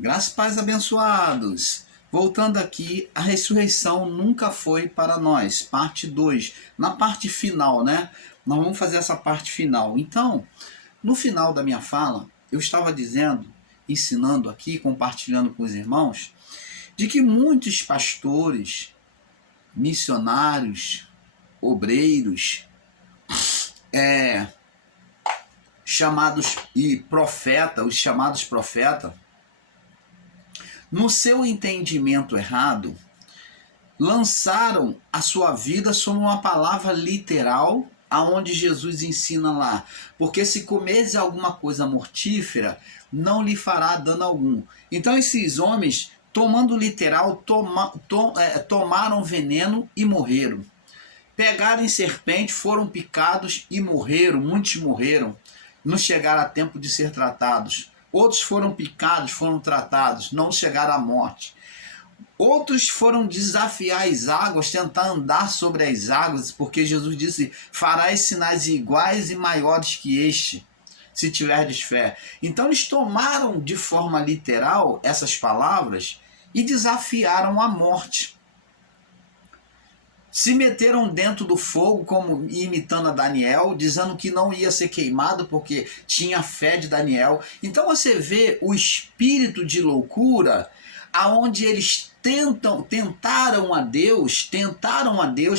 Graças e paz, abençoados. Voltando aqui, a ressurreição nunca foi para nós. Parte 2. Na parte final, né? Nós vamos fazer essa parte final. Então, no final da minha fala, eu estava dizendo, ensinando aqui, compartilhando com os irmãos, de que muitos pastores, missionários, obreiros, chamados e profeta, os chamados profetas, no seu entendimento errado, lançaram a sua vida sobre uma palavra literal, aonde Jesus ensina lá, porque se comeres alguma coisa mortífera, não lhe fará dano algum. Então esses homens, tomando literal, tomaram veneno e morreram. Pegaram em serpente, foram picados e morreram, muitos morreram, não chegaram a tempo de ser tratados. Outros foram picados, foram tratados, não chegaram à morte. Outros foram desafiar as águas, tentar andar sobre as águas, porque Jesus disse, farás sinais iguais e maiores que este, se tiverdes fé. Então eles tomaram de forma literal essas palavras e desafiaram a morte. Se meteram dentro do fogo, como imitando a Daniel, dizendo que não ia ser queimado porque tinha fé de Daniel. Então você vê o espírito de loucura, aonde eles tentaram a Deus,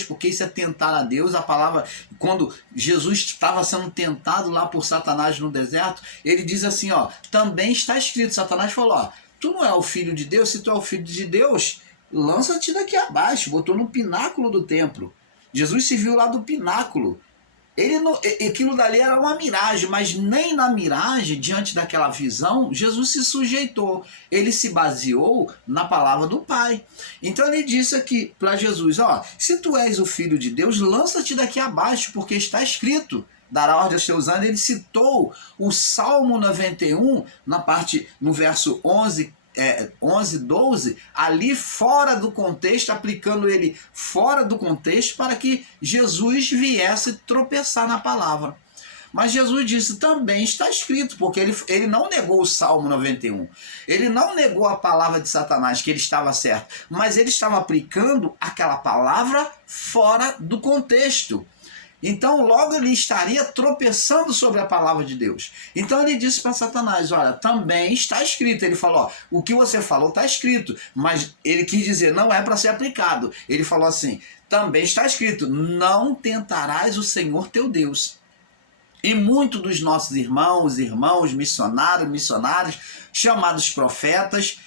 porque isso é tentar a Deus. A palavra, quando Jesus estava sendo tentado lá por Satanás no deserto, ele diz assim, ó, também está escrito, Satanás falou, ó, tu não é o filho de Deus, se tu é o filho de Deus, lança-te daqui abaixo, botou no pináculo do templo. Jesus se viu lá do pináculo. Aquilo dali era uma miragem, mas nem na miragem, diante daquela visão, Jesus se sujeitou. Ele se baseou na palavra do Pai. Então ele disse aqui para Jesus, ó, se tu és o Filho de Deus, lança-te daqui abaixo, porque está escrito, dará ordem aos teus anjos. Ele citou o Salmo 91, no verso 11, 12, ali fora do contexto, aplicando ele fora do contexto para que Jesus viesse tropeçar na palavra. Mas Jesus disse, também está escrito, porque ele não negou o Salmo 91. Ele não negou a palavra de Satanás, que ele estava certo, mas ele estava aplicando aquela palavra fora do contexto. Então logo ele estaria tropeçando sobre a palavra de Deus. Então ele disse para Satanás, olha, também está escrito. Ele falou, ó, o que você falou está escrito, mas ele quis dizer, não é para ser aplicado. Ele falou assim, também está escrito, não tentarás o Senhor teu Deus. E muitos dos nossos irmãos, missionários, chamados profetas,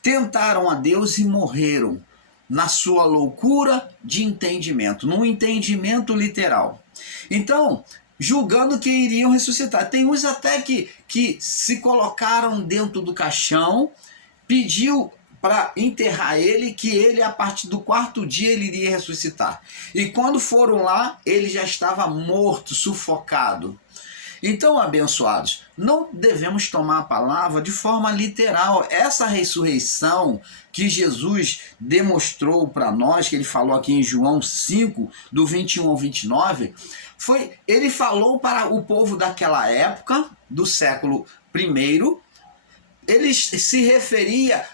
tentaram a Deus e morreram na sua loucura de entendimento, num entendimento literal. Então, julgando que iriam ressuscitar. Tem uns até que se colocaram dentro do caixão, pediu para enterrar ele, que ele, a partir do 4º dia, ele iria ressuscitar. E quando foram lá, ele já estava morto, sufocado. Então, abençoados, não devemos tomar a palavra de forma literal. Essa ressurreição que Jesus demonstrou para nós, que ele falou aqui em João 5, do 21 ao 29, ele falou para o povo daquela época, do século I, ele se referia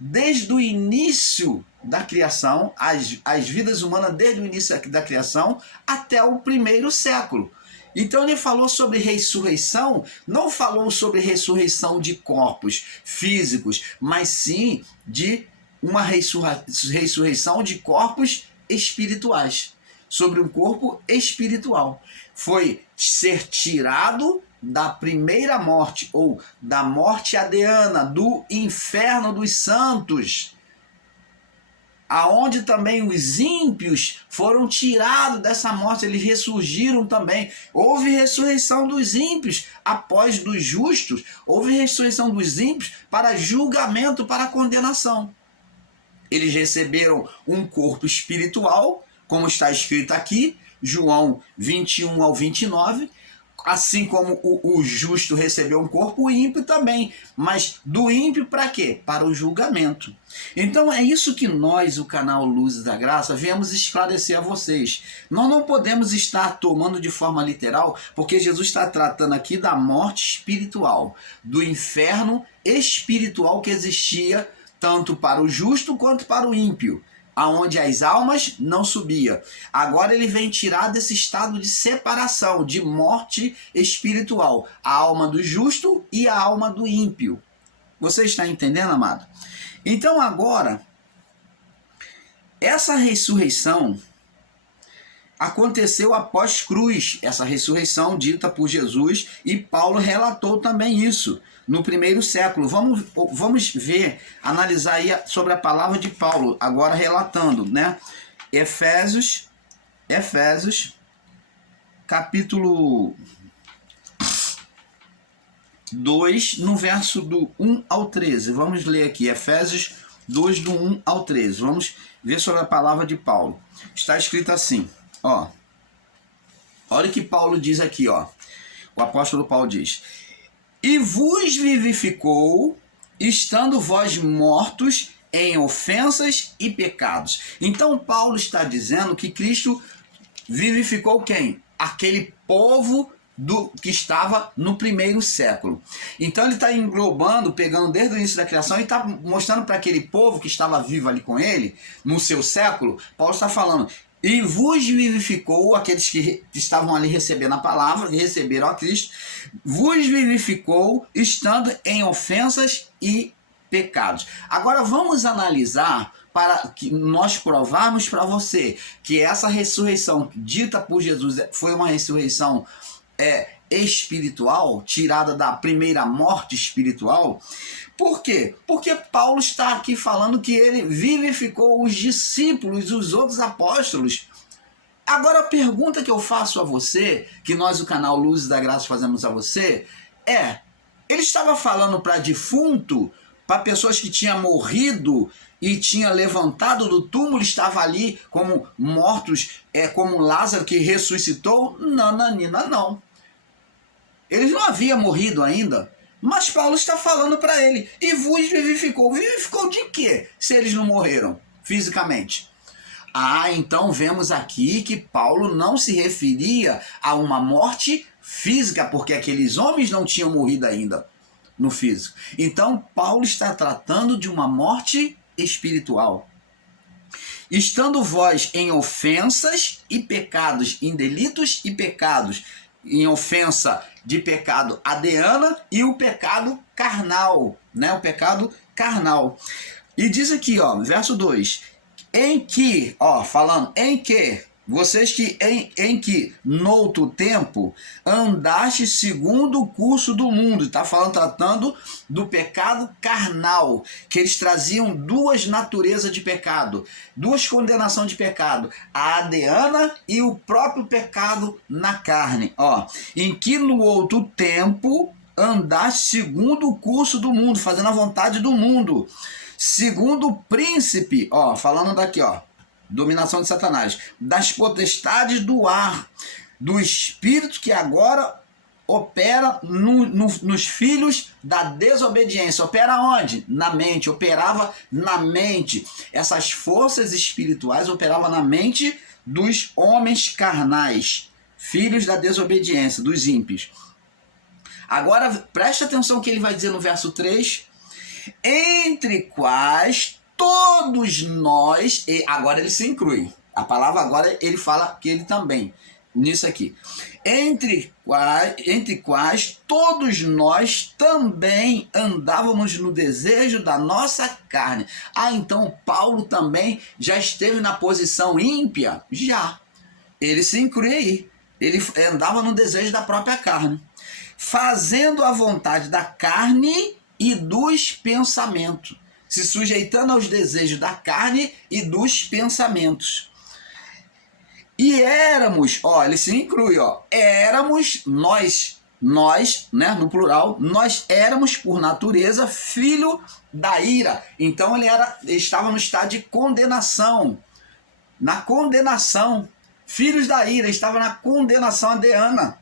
desde o início da criação, as vidas humanas desde o início da criação até o 1º século. Então ele falou sobre ressurreição, não falou sobre ressurreição de corpos físicos, mas sim de uma ressurreição de corpos espirituais, sobre um corpo espiritual. Foi ser tirado da primeira morte, ou da morte adeana, do inferno dos santos, aonde também os ímpios foram tirados dessa morte, eles ressurgiram também. Houve ressurreição dos ímpios após dos justos, houve ressurreição dos ímpios para julgamento, para condenação. Eles receberam um corpo espiritual, como está escrito aqui, João 21 ao 29, Assim como o justo recebeu um corpo, o ímpio também. Mas do ímpio para quê? Para o julgamento. Então é isso que nós, o canal Luzes da Graça, viemos esclarecer a vocês. Nós não podemos estar tomando de forma literal, porque Jesus está tratando aqui da morte espiritual, do inferno espiritual que existia tanto para o justo quanto para o ímpio, aonde as almas não subiam. Agora ele vem tirar desse estado de separação, de morte espiritual, a alma do justo e a alma do ímpio. Você está entendendo, amado? Então agora, essa ressurreição aconteceu após cruz, essa ressurreição dita por Jesus, e Paulo relatou também isso no primeiro século. Vamos ver, analisar aí sobre a palavra de Paulo, agora relatando, né? Efésios, capítulo 2, no verso do 1 ao 13. Vamos ler aqui, Efésios 2, do 1 ao 13. Vamos ver sobre a palavra de Paulo. Está escrito assim, ó. Olha o que Paulo diz aqui, ó. O apóstolo Paulo diz: e vos vivificou, estando vós mortos em ofensas e pecados. Então Paulo está dizendo que Cristo vivificou quem? Aquele povo que estava no primeiro século. Então ele está englobando, pegando desde o início da criação e está mostrando para aquele povo que estava vivo ali com ele, no seu século. Paulo está falando: e vos vivificou, aqueles que estavam ali recebendo a palavra, que receberam a Cristo, vos vivificou, estando em ofensas e pecados. Agora vamos analisar, para que nós provarmos para você que essa ressurreição dita por Jesus foi uma ressurreição espiritual, tirada da primeira morte espiritual. Por quê? Porque Paulo está aqui falando que ele vivificou os discípulos, os outros apóstolos. Agora a pergunta que eu faço a você, que nós, o canal Luzes da Graça, fazemos a você, ele estava falando para defunto, para pessoas que tinham morrido e tinha levantado do túmulo, estava ali como mortos, como Lázaro que ressuscitou? Não, Nanina, não. Eles não haviam morrido ainda, mas Paulo está falando para ele: e vos vivificou. Vivificou de quê, se eles não morreram fisicamente? Então vemos aqui que Paulo não se referia a uma morte física, porque aqueles homens não tinham morrido ainda no físico. Então Paulo está tratando de uma morte espiritual. Estando vós em ofensas e pecados, em delitos e pecados, em ofensa de pecado adeana e o pecado carnal, né? O pecado carnal. E diz aqui, ó, verso 2, em que, ó, falando, em que vocês que em que noutro tempo andaste segundo o curso do mundo. Está falando, tratando do pecado carnal, que eles traziam duas naturezas de pecado, duas condenações de pecado, a adeana e o próprio pecado na carne. Ó, em que no outro tempo andaste segundo o curso do mundo, fazendo a vontade do mundo, segundo o príncipe, ó, falando daqui, ó, dominação de Satanás, das potestades do ar, do espírito que agora opera nos filhos da desobediência. Opera onde? Na mente. Operava na mente. Essas forças espirituais operavam na mente dos homens carnais, filhos da desobediência, dos ímpios. Agora preste atenção que ele vai dizer no verso 3, entre quais todos nós, e agora ele se inclui, a palavra agora ele fala que ele também, nisso aqui, entre quais todos nós também andávamos no desejo da nossa carne. Então Paulo também já esteve na posição ímpia? Já. Ele se inclui aí, ele andava no desejo da própria carne, fazendo a vontade da carne e dos pensamentos, se sujeitando aos desejos da carne e dos pensamentos. E éramos, ó, ele se inclui, ó, éramos nós, né, no plural, nós éramos por natureza filho da ira. Então ele estava no estado de condenação, na condenação, filhos da ira, estava na condenação adeana.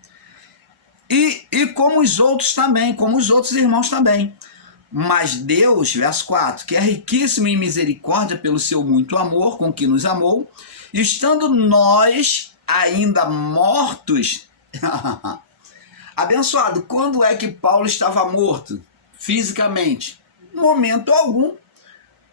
E como os outros também, como os outros irmãos também. Mas Deus, verso 4, que é riquíssimo em misericórdia pelo seu muito amor com que nos amou, estando nós ainda mortos. Abençoado, quando é que Paulo estava morto fisicamente? Momento algum.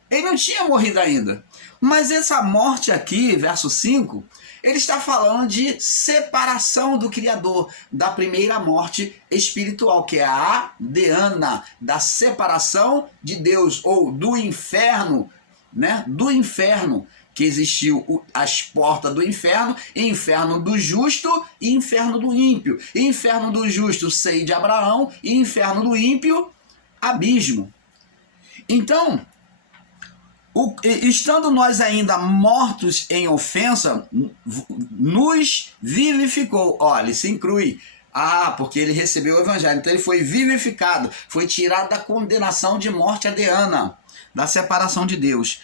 Ele não tinha morrido ainda. Mas essa morte aqui, verso 5, ele está falando de separação do Criador, da primeira morte espiritual, que é a Adeana, da separação de Deus, ou do inferno, né? Do inferno, que existiu as portas do inferno, inferno do justo e inferno do ímpio. Inferno do justo, seio de Abraão, e inferno do ímpio, abismo. Então, estando nós ainda mortos em ofensa, nos vivificou. Olha, se inclui. Porque ele recebeu o evangelho. Então ele foi vivificado, foi tirado da condenação de morte adeana, da separação de Deus.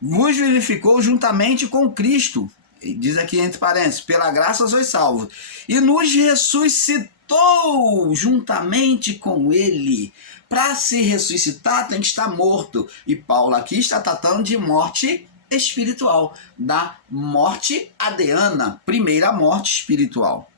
Vos vivificou juntamente com Cristo. Diz aqui entre parênteses, pela graça sois salvos. E nos ressuscitou juntamente com ele. Para se ressuscitar tem que estar morto. E Paulo aqui está tratando de morte espiritual, da morte adeana, primeira morte espiritual.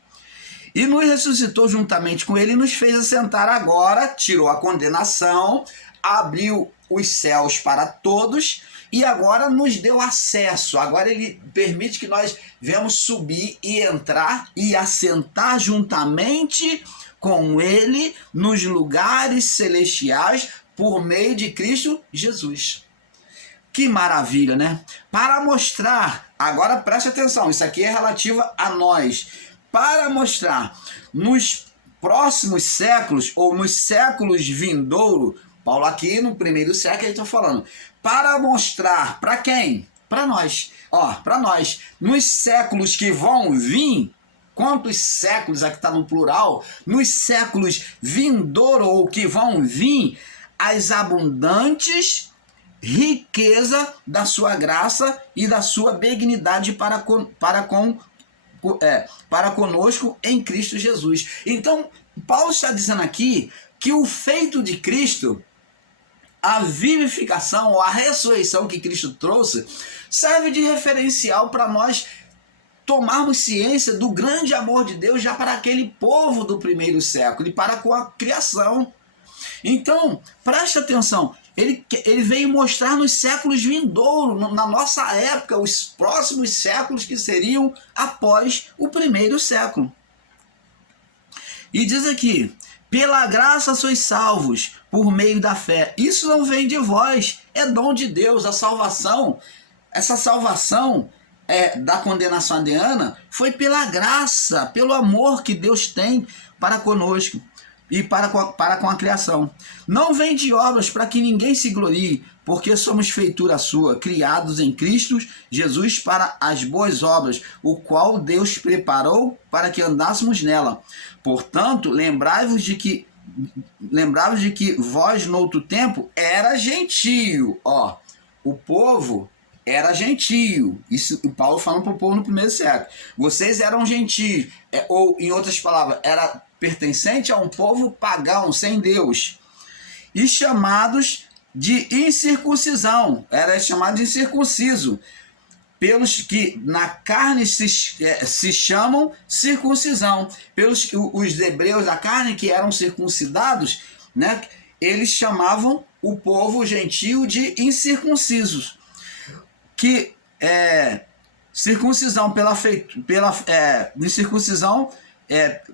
E nos ressuscitou juntamente com ele e nos fez assentar agora, tirou a condenação, abriu os céus para todos e agora nos deu acesso. Agora ele permite que nós venhamos subir e entrar e assentar juntamente com ele nos lugares celestiais por meio de Cristo Jesus. Que maravilha, né? Para mostrar, agora preste atenção, isso aqui é relativo a nós, para mostrar nos próximos séculos ou nos séculos vindouros, Paulo aqui no primeiro século ele está falando, para mostrar para quem? Para nós, para nós, nos séculos que vão vir. Quantos séculos, aqui está no plural, nos séculos vindouros ou que vão vir, as abundantes riqueza da sua graça e da sua benignidade para conosco em Cristo Jesus. Então, Paulo está dizendo aqui que o feito de Cristo, a vivificação ou a ressurreição que Cristo trouxe, serve de referencial para nós tomarmos ciência do grande amor de Deus já para aquele povo do primeiro século e para com a criação. Então, preste atenção, ele veio mostrar nos séculos vindouros, na nossa época, os próximos séculos que seriam após o primeiro século. E diz aqui, pela graça sois salvos, por meio da fé. Isso não vem de vós, é dom de Deus, a salvação. Essa salvação da condenação adeana foi pela graça, pelo amor que Deus tem para conosco e para com a criação. Não vem de obras para que ninguém se glorie, porque somos feitura sua, criados em Cristo Jesus para as boas obras, o qual Deus preparou para que andássemos nela. Portanto, lembrai-vos de que vós no outro tempo era gentio. O povo era gentio. Isso o Paulo falando para o povo no primeiro século. Vocês eram gentios, ou em outras palavras, era pertencente a um povo pagão, sem Deus, e chamados de incircuncisão, era chamado de incircunciso, pelos que na carne se chamam circuncisão, pelos que os hebreus da carne que eram circuncidados, né, eles chamavam o povo gentio de incircuncisos, que circuncisão incircuncisão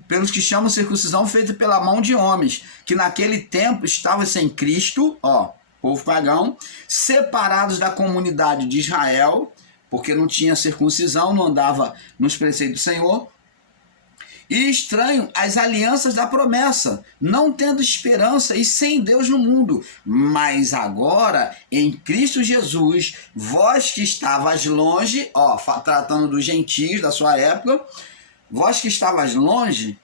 pelos que chamam circuncisão feita pela mão de homens, que naquele tempo estavam sem Cristo, povo pagão, separados da comunidade de Israel, porque não tinha circuncisão, não andava nos preceitos do Senhor, e estranho às alianças da promessa, não tendo esperança e sem Deus no mundo. Mas agora, em Cristo Jesus, vós que estavas longe, tratando dos gentios da sua época, vós que estavas longe,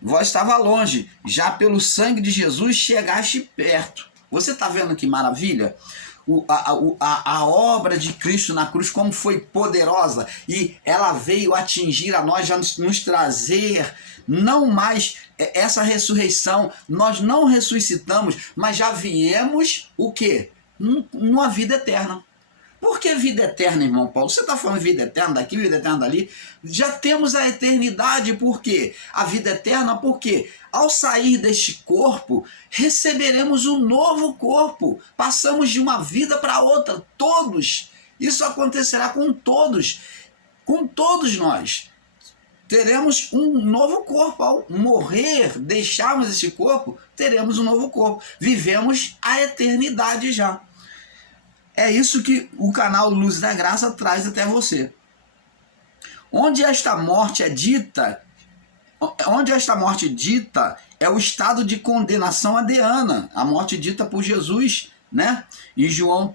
vós estava longe, já pelo sangue de Jesus chegaste perto. Você está vendo que maravilha? a obra de Cristo na cruz, como foi poderosa, e ela veio atingir a nós, já nos trazer não mais essa ressurreição. Nós não ressuscitamos, mas já viemos o quê? Numa vida eterna. Por que vida eterna, irmão Paulo? Você está falando vida eterna daqui, vida eterna dali? Já temos a eternidade. Por quê? A vida eterna, porque ao sair deste corpo, receberemos um novo corpo. Passamos de uma vida para outra, todos. Isso acontecerá com todos nós. Teremos um novo corpo. Ao morrer, deixarmos esse corpo, teremos um novo corpo. Vivemos a eternidade já. É isso que o canal Luz da Graça traz até você. Onde esta morte dita é o estado de condenação adriana, a morte dita por Jesus, né? Em João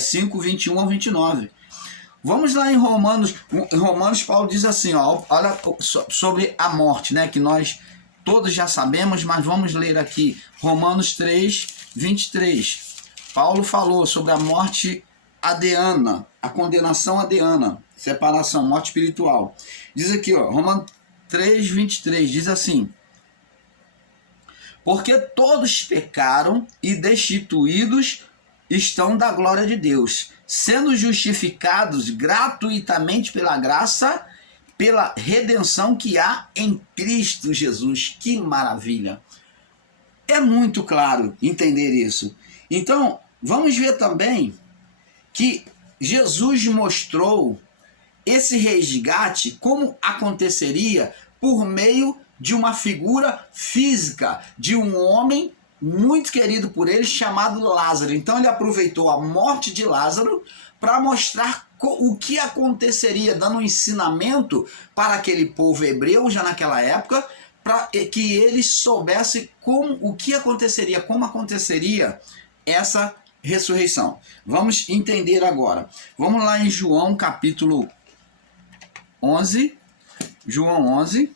5, 21 ao 29. Vamos lá em Romanos. Em Romanos, Paulo diz assim, ó, olha sobre a morte, né? Que nós todos já sabemos, mas vamos ler aqui. Romanos 3, 23. Paulo falou sobre a morte adriana, a condenação adriana, separação, morte espiritual. Diz aqui, ó, Romanos 3, 23, diz assim: porque todos pecaram e destituídos estão da glória de Deus, sendo justificados gratuitamente pela graça, pela redenção que há em Cristo Jesus. Que maravilha! É muito claro entender isso. Então, vamos ver também que Jesus mostrou esse resgate como aconteceria por meio de uma figura física, de um homem muito querido por ele, chamado Lázaro. Então ele aproveitou a morte de Lázaro para mostrar o que aconteceria, dando um ensinamento para aquele povo hebreu já naquela época, para que eles soubessem o que aconteceria, como aconteceria essa ressurreição. Vamos entender agora. Vamos lá em João capítulo 11. João 11.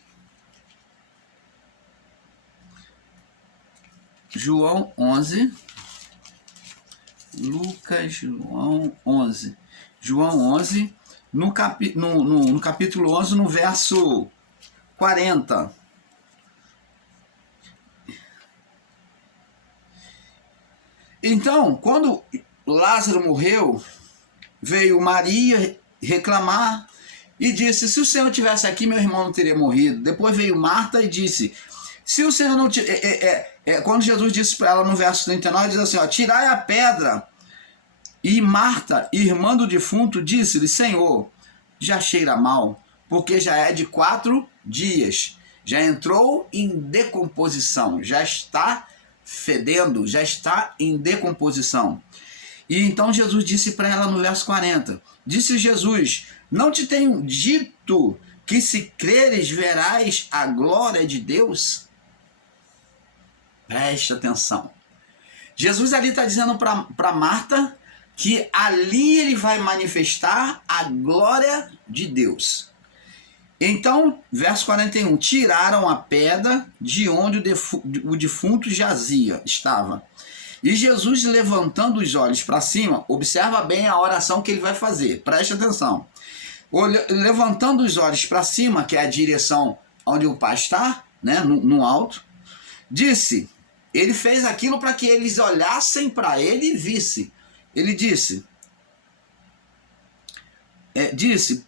João 11. Lucas, João 11. João 11, no capítulo 11, no verso 40. Então, quando Lázaro morreu, veio Maria reclamar e disse: se o Senhor tivesse aqui, meu irmão não teria morrido. Depois veio Marta e disse: se o Senhor não... quando Jesus disse para ela no verso 39, diz assim, ó, tirai a pedra. E Marta, irmã do defunto, disse-lhe: Senhor, já cheira mal, porque já é de 4 dias. Já entrou em decomposição, já está fedendo, já está em decomposição. E então Jesus disse para ela no verso 40, disse Jesus: não te tenho dito que se creres verás a glória de Deus? Preste atenção. Jesus ali está dizendo para Marta que ali ele vai manifestar a glória de Deus. Então, verso 41, tiraram a pedra de onde o defunto estava. E Jesus, levantando os olhos para cima, observa bem a oração que ele vai fazer, preste atenção. Levantando os olhos para cima, que é a direção onde o Pai está, né, no alto, disse, ele fez aquilo para que eles olhassem para ele e vissem. Ele disse,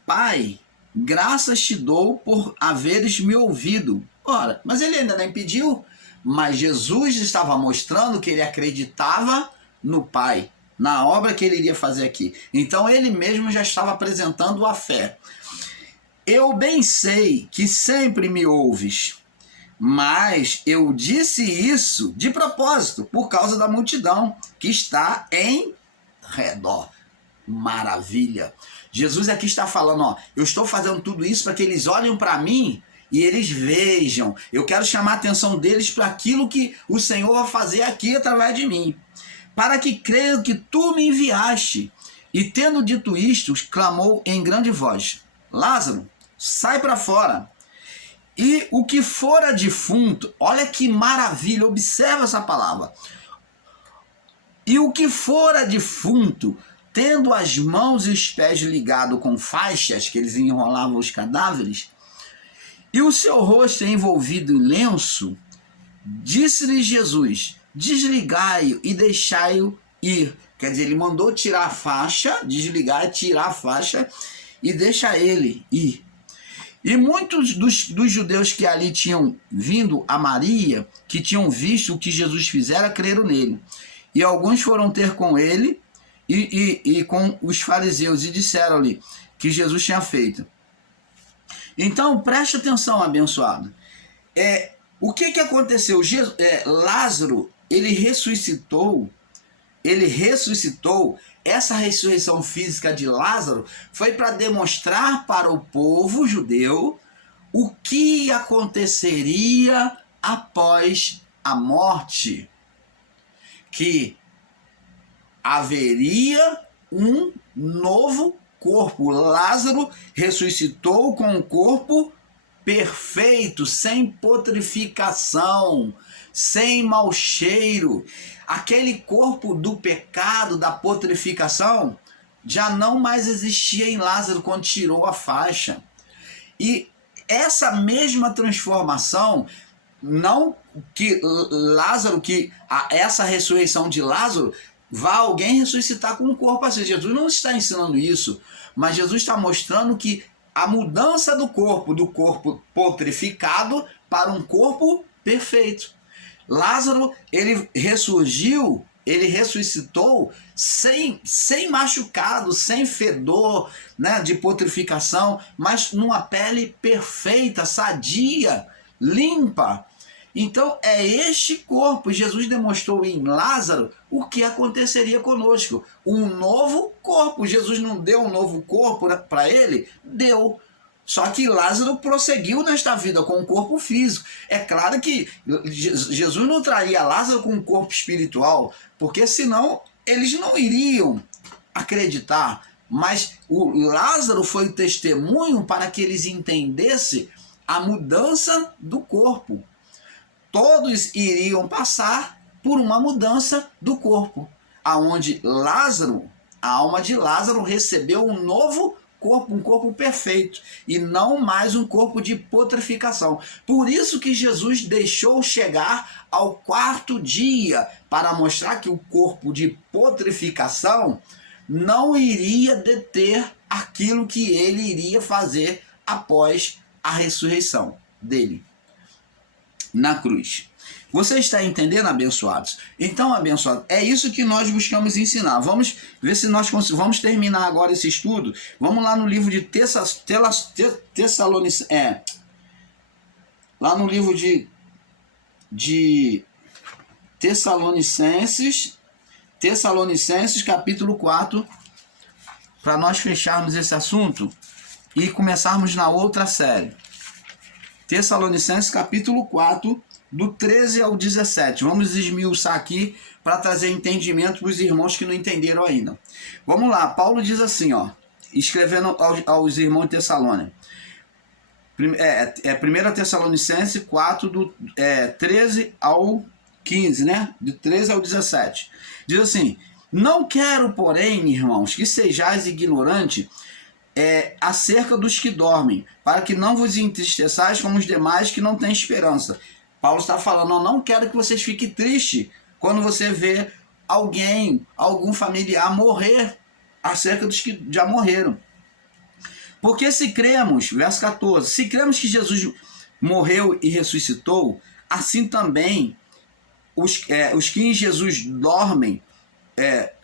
Pai, graças te dou por haveres me ouvido. Ora, mas ele ainda nem pediu, mas Jesus estava mostrando que ele acreditava no Pai, na obra que ele iria fazer aqui. Então ele mesmo já estava apresentando a fé. Eu bem sei que sempre me ouves, mas eu disse isso de propósito, por causa da multidão que está em redor. Maravilha! Jesus aqui está falando, ó, eu estou fazendo tudo isso para que eles olhem para mim e eles vejam. Eu quero chamar a atenção deles para aquilo que o Senhor vai fazer aqui através de mim. Para que creiam que tu me enviaste. E tendo dito isto, clamou em grande voz: Lázaro, sai para fora. E o que fora defunto, olha que maravilha, observa essa palavra. E o que fora defunto, tendo as mãos e os pés ligados com faixas, que eles enrolavam os cadáveres, e o seu rosto envolvido em lenço, disse-lhe Jesus: desligai-o e deixai-o ir. Quer dizer, ele mandou tirar a faixa, desligar, tirar a faixa e deixa ele ir. E muitos dos judeus que ali tinham vindo a Maria, que tinham visto o que Jesus fizera, creram nele. E alguns foram ter com ele e com os fariseus e disseram-lhe que Jesus tinha feito. Então, preste atenção, abençoado. O que aconteceu? Lázaro, ele ressuscitou. Essa ressurreição física de Lázaro foi para demonstrar para o povo judeu o que aconteceria após a morte. Que haveria um novo corpo. Lázaro ressuscitou com um corpo perfeito, sem putrificação, sem mau cheiro. Aquele corpo do pecado, da putrificação, já não mais existia em Lázaro quando tirou a faixa. E essa mesma transformação, não que Lázaro, essa ressurreição de Lázaro, vá alguém ressuscitar com um corpo assim. Jesus não está ensinando isso, mas Jesus está mostrando que a mudança do corpo putrificado para um corpo perfeito. Lázaro, ele ressurgiu, ele ressuscitou sem machucado, sem fedor, né, de putrificação, mas numa pele perfeita, sadia, limpa. Então é este corpo, Jesus demonstrou em Lázaro o que aconteceria conosco, um novo corpo. Jesus não deu um novo corpo para ele? Deu. Só que Lázaro prosseguiu nesta vida com um corpo físico. É claro que Jesus não traria Lázaro com um corpo espiritual, porque senão eles não iriam acreditar. Mas o Lázaro foi testemunho para que eles entendessem a mudança do corpo. Todos iriam passar por uma mudança do corpo, aonde Lázaro, a alma de Lázaro recebeu um novo corpo, um corpo perfeito, e não mais um corpo de putrificação. Por isso que Jesus deixou chegar ao 4º dia, para mostrar que o corpo de putrificação não iria deter aquilo que ele iria fazer após a ressurreição dele na cruz. Você está entendendo, abençoados? Então, abençoados, é isso que nós buscamos ensinar. Vamos ver se nós vamos terminar agora esse estudo. Vamos lá no livro de Tessalonicenses. Lá no livro de Tessalonicenses, capítulo 4, para nós fecharmos esse assunto e começarmos na outra série. Tessalonicenses, capítulo 4, do 13 ao 17. Vamos esmiuçar aqui para trazer entendimento para os irmãos que não entenderam ainda. Vamos lá, Paulo diz assim, escrevendo aos irmãos de Tessalônica. 1 Tessalonicenses 4, do 13 ao 15, né? De 13 ao 17. Diz assim: não quero, porém, irmãos, que sejais ignorantes acerca dos que dormem, para que não vos entristeçais como os demais que não têm esperança. Paulo está falando, não quero que vocês fiquem tristes quando você vê algum familiar morrer, acerca dos que já morreram. Porque se cremos, verso 14, se cremos que Jesus morreu e ressuscitou, assim também os que em Jesus dormem,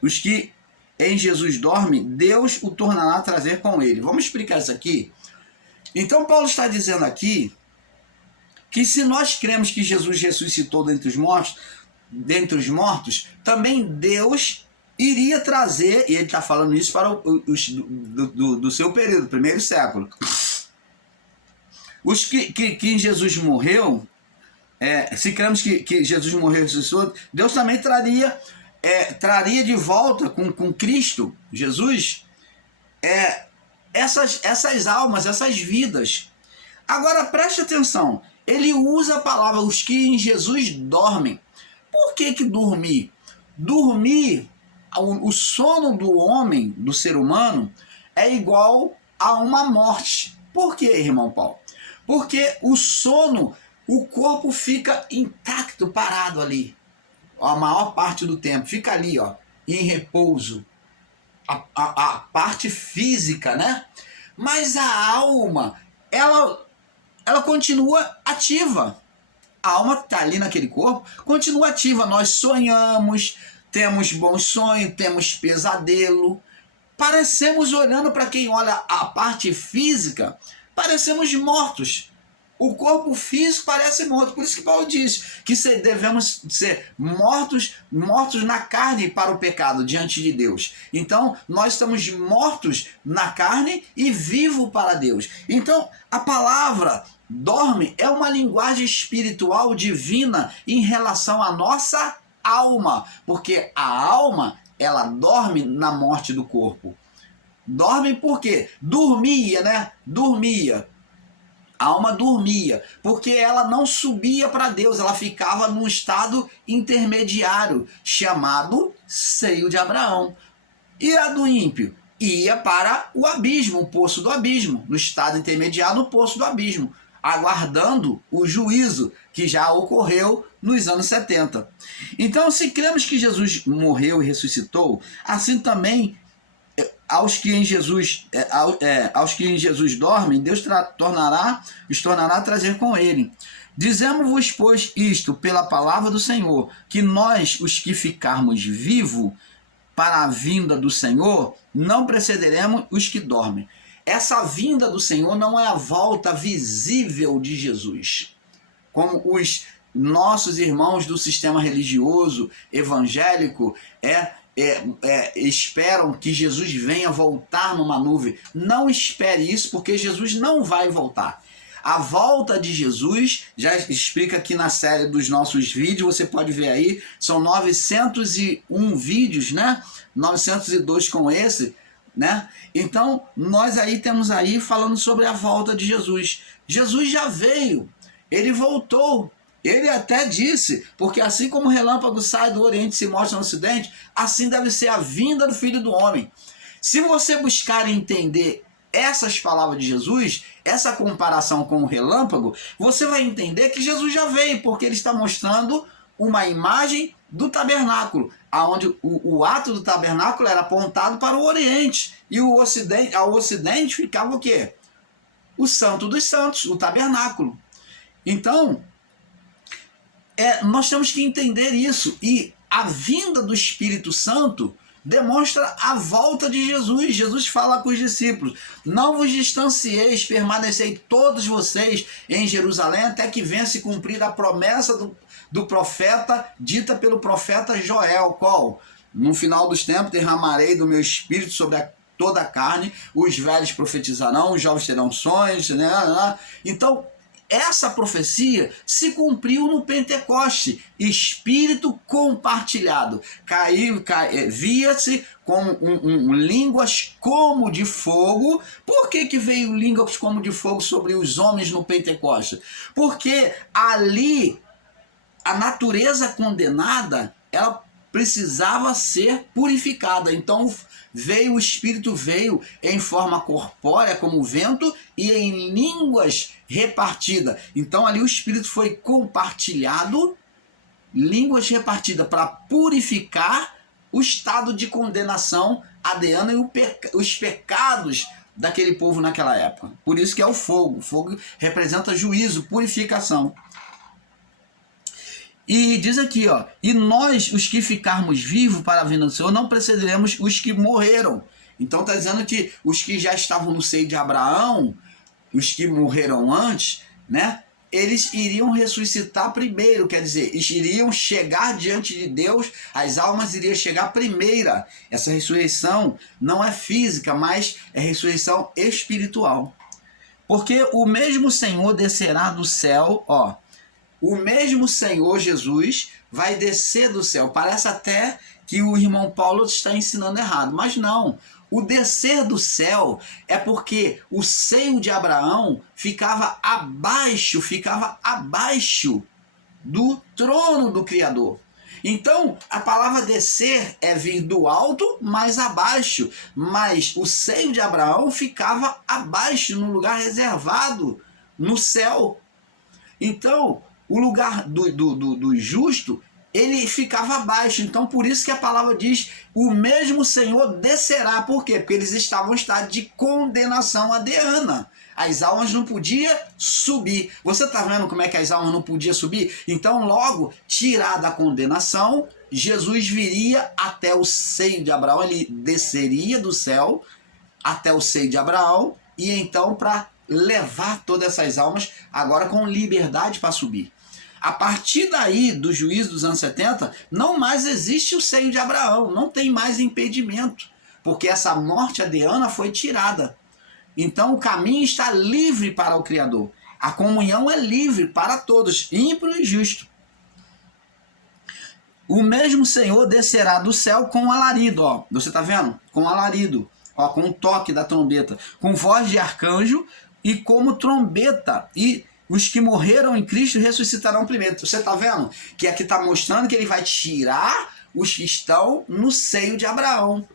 os que em Jesus dormem, Deus o tornará a trazer com ele. Vamos explicar isso aqui? Então Paulo está dizendo aqui que se nós cremos que Jesus ressuscitou dentre os mortos, também Deus iria trazer, e ele está falando isso para os do seu período, primeiro século. Os que em Jesus morreu, se cremos que Jesus morreu e ressuscitou, Deus também traria de volta com Cristo, Jesus, essas almas, essas vidas. Agora preste atenção, ele usa a palavra os que em Jesus dormem. Por que dormir? dormir, o sono do homem, do ser humano, é igual a uma morte. Por quê, irmão Paulo? Porque o sono, o corpo fica intacto, parado ali, a maior parte do tempo, fica ali, ó, em repouso. A parte física, né? Mas a alma, ela continua ativa. A alma que está ali naquele corpo continua ativa. Nós sonhamos, temos bons sonhos, temos pesadelo. Parecemos, olhando para quem olha a parte física, parecemos mortos. O corpo físico parece morto. Por isso que Paulo diz que devemos ser mortos na carne para o pecado diante de Deus. Então, nós estamos mortos na carne e vivos para Deus. Então, a palavra dorme é uma linguagem espiritual divina em relação à nossa alma. Porque a alma, ela dorme na morte do corpo. Dorme por quê? Dormia, né? Dormia. A alma dormia, porque ela não subia para Deus, ela ficava num estado intermediário, chamado seio de Abraão. E a do ímpio? Ia para o abismo, o poço do abismo, no estado intermediário, no poço do abismo, aguardando o juízo que já ocorreu nos anos 70. Então, se cremos que Jesus morreu e ressuscitou, assim também aos que em Jesus dormem, Deus os tornará a trazer com ele. Dizemos-vos, pois, isto pela palavra do Senhor, que nós, os que ficarmos vivos para a vinda do Senhor, não precederemos os que dormem. Essa vinda do Senhor não é a volta visível de Jesus, como os nossos irmãos do sistema religioso evangélico esperam que Jesus venha voltar numa nuvem. Não espere isso, porque Jesus não vai voltar. A volta de Jesus, já explica aqui na série dos nossos vídeos, você pode ver aí, são 901 vídeos, né? 902 com esse, né? Então, nós aí temos aí falando sobre a volta de Jesus. Jesus já veio, ele voltou. Ele até disse, porque assim como o relâmpago sai do Oriente e se mostra no Ocidente, assim deve ser a vinda do Filho do Homem. Se você buscar entender essas palavras de Jesus, essa comparação com o relâmpago, você vai entender que Jesus já veio, porque ele está mostrando uma imagem do tabernáculo, onde o ato do tabernáculo era apontado para o Oriente, e ao Ocidente ficava o quê? O Santo dos Santos, o tabernáculo. Então, nós temos que entender isso, e a vinda do Espírito Santo demonstra a volta de Jesus. Jesus fala com os discípulos: não vos distancieis, permanecei todos vocês em Jerusalém até que venha se cumprir a promessa do profeta, dita pelo profeta Joel, qual? No final dos tempos derramarei do meu Espírito sobre toda a carne, os velhos profetizarão, os jovens terão sonhos, né? Então, essa profecia se cumpriu no Pentecoste, Espírito compartilhado. Via-se como línguas como de fogo. Por que veio línguas como de fogo sobre os homens no Pentecoste? Porque ali a natureza condenada, ela precisava ser purificada. Então o Espírito veio em forma corpórea como vento e em línguas repartidas. Então ali o Espírito foi compartilhado, línguas repartidas para purificar o estado de condenação adeana e os pecados daquele povo naquela época. Por isso que é o fogo. O fogo representa juízo, purificação. E diz aqui, ó, e nós, os que ficarmos vivos para a vinda do Senhor, não precederemos os que morreram. Então está dizendo que os que já estavam no seio de Abraão, os que morreram antes, né, eles iriam ressuscitar primeiro, quer dizer, eles iriam chegar diante de Deus, as almas iriam chegar primeira. Essa ressurreição não é física, mas é ressurreição espiritual. Porque o mesmo Senhor descerá do céu, ó, o mesmo Senhor Jesus vai descer do céu. Parece até que o irmão Paulo está ensinando errado, mas não. O descer do céu é porque o seio de Abraão ficava abaixo do trono do Criador. Então, a palavra descer é vir do alto, mais abaixo. Mas o seio de Abraão ficava abaixo, no lugar reservado, no céu. Então, o lugar do justo, ele ficava abaixo. Então, por isso que a palavra diz, o mesmo Senhor descerá. Por quê? Porque eles estavam em estado de condenação adeana. As almas não podiam subir. Você está vendo como é que as almas não podiam subir? Então, logo, tirar da condenação, Jesus viria até o seio de Abraão. Ele desceria do céu até o seio de Abraão. E então, para levar todas essas almas, agora com liberdade para subir. A partir daí, do juízo dos anos 70, não mais existe o seio de Abraão. Não tem mais impedimento. Porque essa morte adeana foi tirada. Então o caminho está livre para o Criador. A comunhão é livre para todos, ímpio e justo. O mesmo Senhor descerá do céu com alarido, ó. Você está vendo? Com alarido, ó, com o toque da trombeta, com voz de arcanjo e como trombeta. E os que morreram em Cristo ressuscitarão primeiro. Você está vendo? Que aqui está mostrando que ele vai tirar os que estão no seio de Abraão.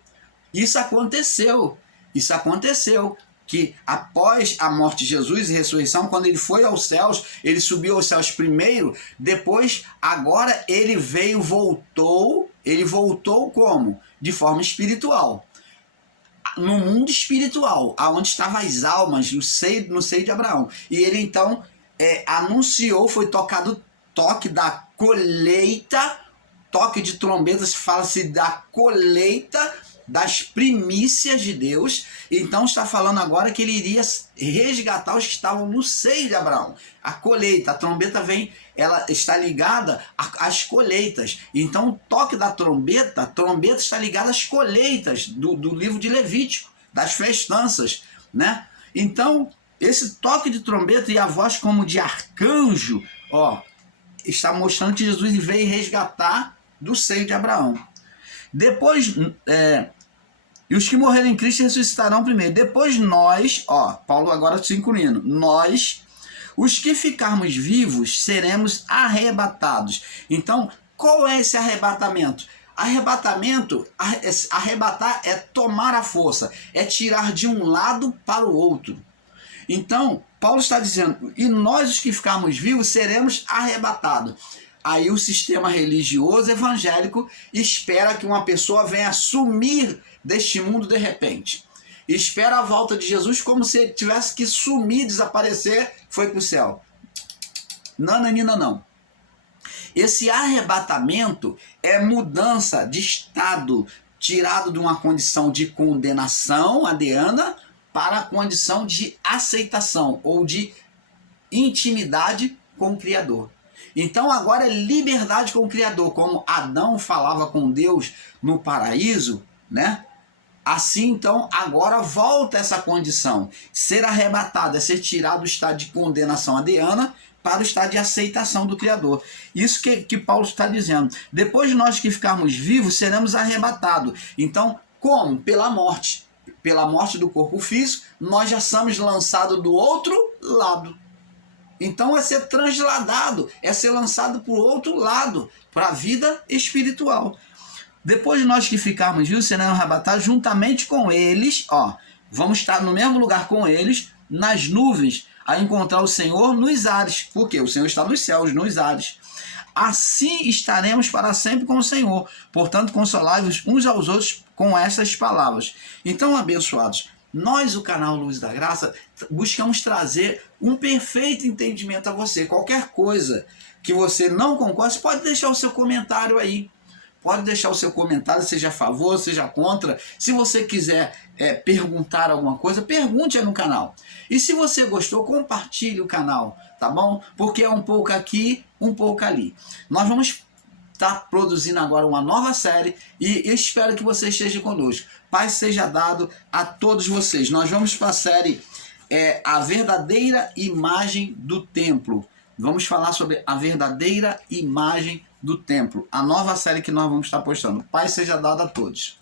Isso aconteceu. Isso aconteceu. Que após a morte de Jesus e ressurreição, quando ele foi aos céus, ele subiu aos céus primeiro, depois, agora ele voltou como? De forma espiritual. No mundo espiritual, aonde estavam as almas, no seio de Abraão. E ele então anunciou, foi tocado toque da colheita, toque de trombetas, fala-se da colheita das primícias de Deus. Então está falando agora que ele iria resgatar os que estavam no seio de Abraão. A colheita, a trombeta vem, ela está ligada às colheitas. Então o toque da trombeta, a trombeta está ligada às colheitas do livro de Levítico, das festanças, né? Então esse toque de trombeta e a voz como de arcanjo, ó, está mostrando que Jesus veio resgatar do seio de Abraão. Depois, e os que morreram em Cristo ressuscitarão primeiro. Depois nós, ó, Paulo agora se incluindo, nós, os que ficarmos vivos, seremos arrebatados. Então, qual é esse arrebatamento? Arrebatar é tomar a força, é tirar de um lado para o outro. Então, Paulo está dizendo, e nós os que ficarmos vivos, seremos arrebatados. Aí o sistema religioso evangélico espera que uma pessoa venha sumir deste mundo de repente. Espera a volta de Jesus como se ele tivesse que sumir, desaparecer, foi para o céu. Não. Esse arrebatamento é mudança de estado, tirado de uma condição de condenação adeana para a condição de aceitação ou de intimidade com o Criador. Então agora é liberdade com o Criador, como Adão falava com Deus no paraíso, né? Assim, então, agora volta essa condição. Ser arrebatado é ser tirado do estado de condenação adeana para o estado de aceitação do Criador. Isso que Paulo está dizendo. Depois de nós que ficarmos vivos, seremos arrebatados. Então, como? Pela morte. Pela morte do corpo físico, nós já somos lançados do outro lado. Então é ser transladado, é ser lançado para o outro lado, para a vida espiritual. Depois de nós que ficarmos vivos, seremos arrebatados juntamente com eles, ó, vamos estar no mesmo lugar com eles, nas nuvens, a encontrar o Senhor nos ares. Por quê? O Senhor está nos céus, nos ares. Assim estaremos para sempre com o Senhor. Portanto, consolai-vos uns aos outros com essas palavras. Então, abençoados, nós, o canal Luz da Graça, buscamos trazer um perfeito entendimento a você. Qualquer coisa que você não concorde, você pode deixar o seu comentário aí. Pode deixar o seu comentário, seja a favor, seja contra. Se você quiser perguntar alguma coisa, pergunte aí no canal. E se você gostou, compartilhe o canal, tá bom? Porque é um pouco aqui, um pouco ali. Nós vamos estar produzindo agora uma nova série e eu espero que você esteja conosco. Paz seja dado a todos vocês. Nós vamos para a série A Verdadeira Imagem do Templo. Vamos falar sobre a verdadeira imagem do templo. A nova série que nós vamos estar postando. Paz seja dado a todos.